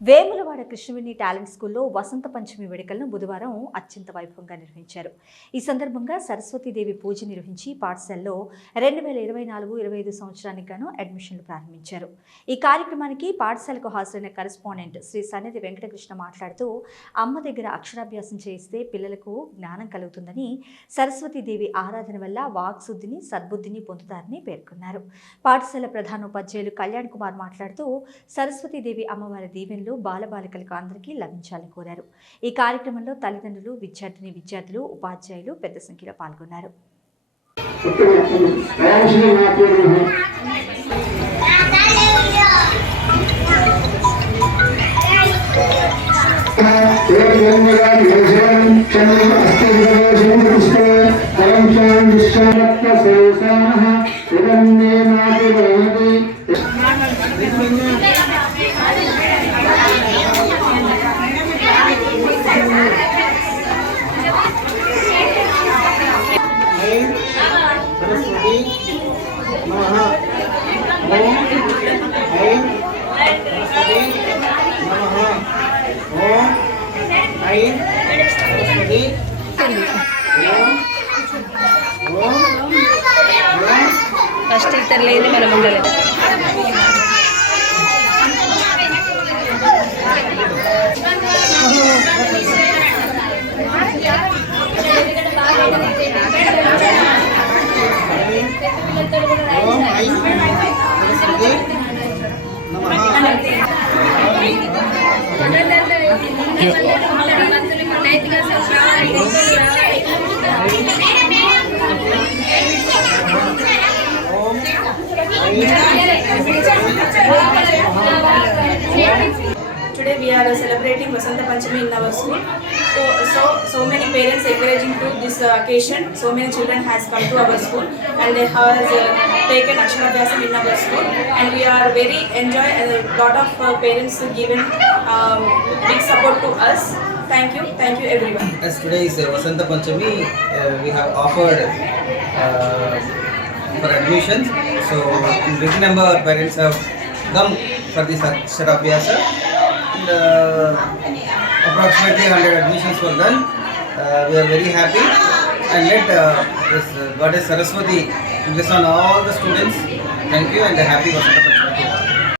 Vemulawada Krishnaveni talent స్కూల్లో వసంత పంచమి వేడుకలను బుధవారం అత్యంత వైభవంగా నిర్వహించారు. ఈ సందర్భంగా సరస్వతీదేవి పూజ నిర్వహించి పాఠశాలలో రెండు వేల ఇరవై నాలుగు ఇరవై ఐదు సంవత్సరానికి గాను అడ్మిషన్లు ప్రారంభించారు. ఈ కార్యక్రమానికి పాఠశాలకు హాజరైన కరెస్పాండెంట్ శ్రీ సన్నిధి వెంకటకృష్ణ మాట్లాడుతూ అమ్మ దగ్గర అక్షరాభ్యాసం చేయిస్తే పిల్లలకు జ్ఞానం కలుగుతుందని సరస్వతీదేవి ఆరాధన వల్ల వాక్శుద్ధిని సద్బుద్ధిని పొందుతారని పేర్కొన్నారు. పాఠశాల ప్రధానోపాధ్యాయులు కళ్యాణ్ కుమార్ మాట్లాడుతూ సరస్వతీదేవి అమ్మవారి దీవెనలు బాలబాలికలకు అందరికీ లభించాలని కోరారు. ఈ కార్యక్రమంలో తల్లిదండ్రులు విద్యార్థిని విద్యార్థులు ఉపాధ్యాయులు పెద్ద సంఖ్యలో పాల్గొన్నారు. ऐं ఐం స్మృతి ఓం ఓం ఫస్ట్ ఇతర లేదు మనం ఉండలేదు Yeah. Today we are celebrating Vasanta Panchami in our school. So, so, so many parents encouraging to this uh, occasion. So many children has come to our school and they has uh, taken Aksharabhyasam in our school. And we are very enjoy and a lot of uh, parents given um, big support to us. Thank you, thank you everyone. As today is uh, Vasanta Panchami, uh, we have offered uh, for admissions. So, in big number our parents have come for this Aksharabhyasa. And uh, approximately 100 admissions were done. Uh, we are very happy. And let uh, this uh, Goddess Saraswati bless on all the students. Thank you and a happy Vasanta Panchami.